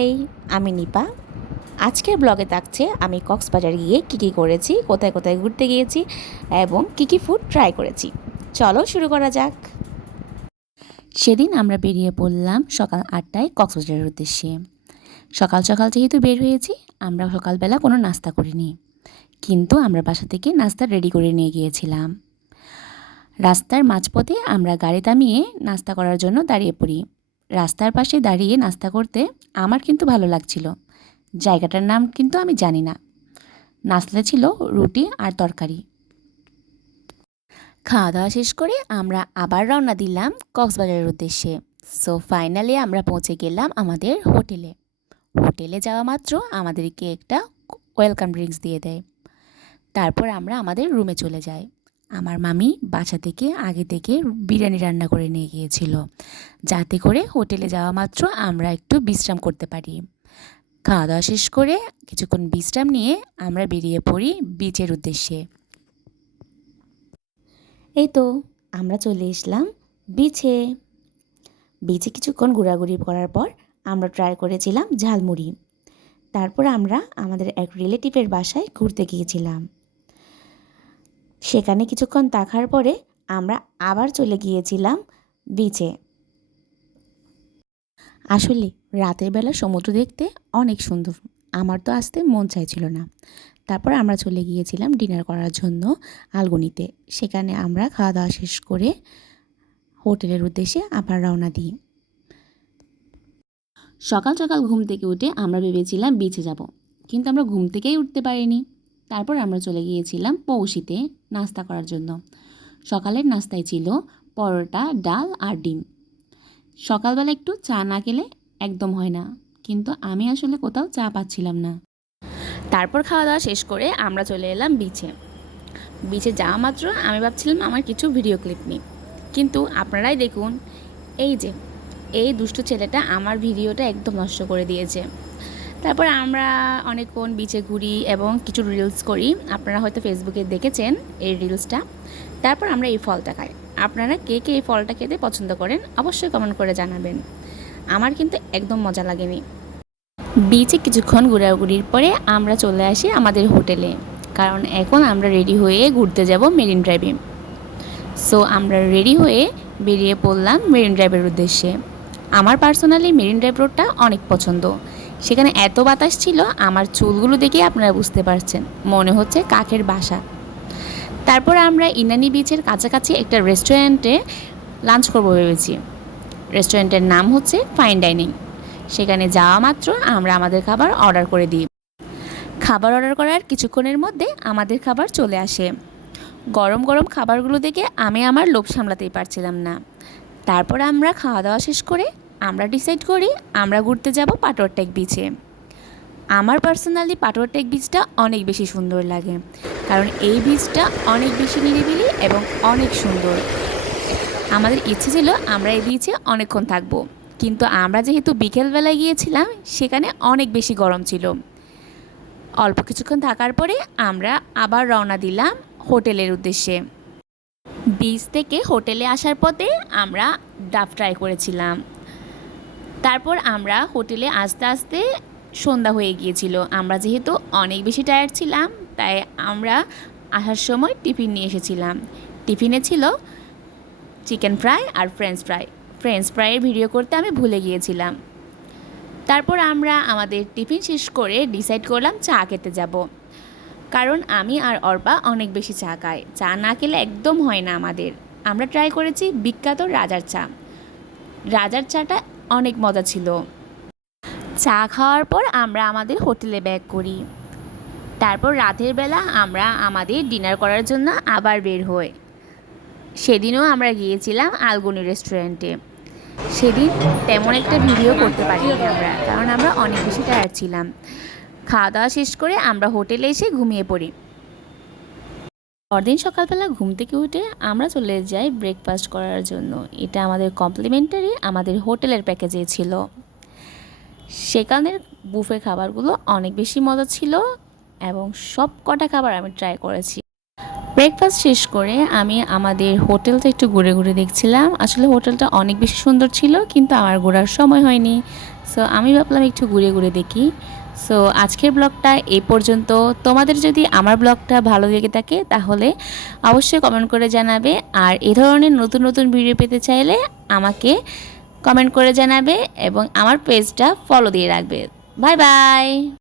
High, আমি নিপা। আজকের ব্লগে থাকছে আমি কক্সবাজার গিয়ে কী করেছি, কোথায় কোথায় ঘুরতে গিয়েছি এবং কী ফুড ট্রাই করেছি। চলো শুরু করা যাক। সেদিন আমরা বেরিয়ে পড়লাম সকাল 8টায় কক্সবাজারের উদ্দেশ্যে। সকাল সকাল যেহেতু বের হয়েছি, আমরা সকালবেলা কোনো নাস্তা করিনি, কিন্তু আমরা বাসা থেকে নাস্তা রেডি করে নিয়ে গিয়েছিলাম। রাস্তার মাঝপথে আমরা গাড়ি থামিয়ে নাস্তা করার জন্য দাঁড়িয়ে পড়ি। রাস্তার পাশে দাঁড়িয়ে নাস্তা করতে আমার কিন্তু ভালো লাগছিল। জায়গাটার নাম কিন্তু আমি জানি না। নাস্তা ছিল রুটি আর তরকারি। খাওয়া দাওয়া শেষ করে আমরা আবার রওনা দিলাম কক্সবাজারের উদ্দেশ্যে। সো ফাইনালি আমরা পৌঁছে গেলাম আমাদের হোটেলে। হোটেলে যাওয়া মাত্র আমাদেরকে একটা ওয়েলকাম ড্রিঙ্কস দিয়ে দেয়। তারপর আমরা আমাদের রুমে চলে যাই। আমার মামি বাসা থেকে আগে থেকে বিরিয়ানি রান্না করে নিয়ে গিয়েছিল, যাতে করে হোটেলে যাওয়া মাত্র আমরা একটু বিশ্রাম করতে পারি। খাওয়া দাওয়া শেষ করে কিছুক্ষণ বিশ্রাম নিয়ে আমরা বেরিয়ে পড়ি বিচের উদ্দেশ্যে। এই তো আমরা চলে এসলাম বিচে। বিচে কিছুক্ষণ ঘোরাঘুরি করার পর আমরা ট্রাই করেছিলাম ঝালমুড়ি। তারপর আমরা আমাদের এক রিলেটিভের বাসায় ঘুরতে গিয়েছিলাম। সেখানে কিছুক্ষণ থাকার পরে আমরা আবার চলে গিয়েছিলাম বিচে। আসলে রাতের বেলা সমুদ্র দেখতে অনেক সুন্দর, আমার তো আসতে মন চাইছিল না। তারপর আমরা চলে গিয়েছিলাম ডিনার করার জন্য আলগনিতে। সেখানে আমরা খাওয়া দাওয়া শেষ করে হোটেলের উদ্দেশ্যে আবার রওনা দিই। সকাল সকাল ঘুম থেকে উঠে আমরা ভেবেছিলাম বিচে যাব, কিন্তু আমরা ঘুম থেকেই উঠতে পারিনি। তারপর আমরা চলে গিয়েছিলাম পৌষিতে নাস্তা করার জন্য। সকালের নাস্তায় ছিল পরোটা, ডাল আর ডিম। সকালবেলা একটু চা না খেলে একদম হয় না, কিন্তু আমি আসলে কোথাও চা পাচ্ছিলাম না। তারপর খাওয়া দাওয়া শেষ করে আমরা চলে এলাম বিচে। বিচে যাওয়া মাত্র আমি ভাবছিলাম আমার কিছু ভিডিও ক্লিপ নিই, কিন্তু আপনারাই দেখুন, এই দুষ্টু ছেলেটা আমার ভিডিওটা একদম নষ্ট করে দিয়েছে। তারপর আমরা অনেকক্ষণ বিচে ঘুরি এবং কিছু রিলস করি। আপনারা হয়তো ফেসবুকে দেখেছেন এই রিলসটা। তারপর আমরা এই ফলটা খাই। আপনারা কে কে এই ফলটা খেতে পছন্দ করেন অবশ্যই কমেন্ট করে জানাবেন। আমার কিন্তু একদম মজা লাগেনি। বিচে কিছুক্ষণ ঘোরাঘুরির পরে আমরা চলে আসি আমাদের হোটেলে, কারণ এখন আমরা রেডি হয়ে ঘুরতে যাব মেরিন ড্রাইভে। সো আমরা রেডি হয়ে বেরিয়ে পড়লাম মেরিন ড্রাইভের উদ্দেশ্যে। আমার পার্সোনালি মেরিন ড্রাইভ রোডটা অনেক পছন্দ। সেখানে এত বাতাস ছিল, আমার চুলগুলো দেখে আপনারা বুঝতে পারছেন, মনে হচ্ছে কাকের বাসা। তারপর আমরা ইনানি বিচের কাছাকাছি একটা রেস্টুরেন্টে লাঞ্চ করবো ভেবেছি। রেস্টুরেন্টের নাম হচ্ছে ফাইন ডাইনিং। সেখানে যাওয়া মাত্র আমরা আমাদের খাবার অর্ডার করে দিই। খাবার অর্ডার করার কিছুক্ষণের মধ্যে আমাদের খাবার চলে আসে। গরম গরম খাবারগুলো দেখে আমি আমার লোভ সামলাতেই পারছিলাম না। তারপর আমরা খাওয়া দাওয়া শেষ করে আমরা ডিসাইড করি আমরা ঘুরতে যাব পাটরটেক বিচে। আমার পার্সোনালি পাটরটেক বিচটা অনেক বেশি সুন্দর লাগে, কারণ এই বিচটা অনেক বেশি নিরিবিলি এবং অনেক সুন্দর। আমাদের ইচ্ছে ছিল আমরা এই বিচে অনেকক্ষণ থাকবো, কিন্তু আমরা যেহেতু বিকেলবেলায় গিয়েছিলাম সেখানে অনেক বেশি গরম ছিল। অল্প কিছুক্ষণ থাকার পরে আমরা আবার রওনা দিলাম হোটেলের উদ্দেশ্যে। বিচ থেকে হোটেলে আসার পথে আমরা ডাব ট্রাই করেছিলাম। তারপর আমরা হোটেলে আস্তে আস্তে সন্ধ্যা হয়ে গিয়েছিল। আমরা যেহেতু অনেক বেশি টায়ার্ড ছিলাম, তাই আমরা আসার সময় টিফিন নিয়ে এসেছিলাম। টিফিনে ছিল চিকেন ফ্রাই আর ফ্রেঞ্চ ফ্রাইয়ের ভিডিও করতে আমি ভুলে গিয়েছিলাম। তারপর আমরা আমাদের টিফিন শেষ করে ডিসাইড করলাম চা খেতে যাব, কারণ আমি আর অর্পা অনেক বেশি চা খাই। চা না খেলে একদম হয় না আমাদের। আমরা ট্রাই করেছি বিখ্যাত রাজার চা। রাজার চাটা অনেক মজা ছিল। চা খাওয়ার পর আমরা আমাদের হোটেলে ব্যাক করি। তারপর রাতের বেলা আমরা আমাদের ডিনার করার জন্য আবার বের হই। সেদিনও আমরা গিয়েছিলাম আলগনি রেস্টুরেন্টে। সেদিন তেমন একটা ভিডিও করতে পারিনি আমরা, কারণ আমরা অনেক বেশি টায়ার্ড ছিলাম। খাওয়া দাওয়া শেষ করে আমরা হোটেলে এসে ঘুমিয়ে পড়ি। পরদিন সকালবেলা ঘুম থেকে উঠে আমরা চলে যাই ব্রেকফাস্ট করার জন্য। এটা আমাদের কমপ্লিমেন্টারি আমাদের হোটেলের প্যাকেজে ছিল। সেখানের বুফে খাবারগুলো অনেক বেশি মজা ছিল এবং সব কটা খাবার আমি ট্রাই করেছি। ব্রেকফাস্ট শেষ করে আমি আমাদের হোটেলটা একটু ঘুরে ঘুরে দেখছিলাম। আসলে হোটেলটা অনেক বেশি সুন্দর ছিল, কিন্তু আমার ঘোরার সময় হয়নি, সো আমি ভাবলাম একটু ঘুরে ঘুরে দেখি। সো আজকের ব্লগটা এই পর্যন্ত। তোমাদের যদি আমার ব্লগটা ভালো লেগে থাকে তাহলে অবশ্যই কমেন্ট করে জানাবে, আর এই ধরনের নতুন নতুন ভিডিও পেতে চাইলে আমাকে কমেন্ট করে জানাবে এবং আমার পেজটা ফলো দিয়ে রাখবে। Bye bye.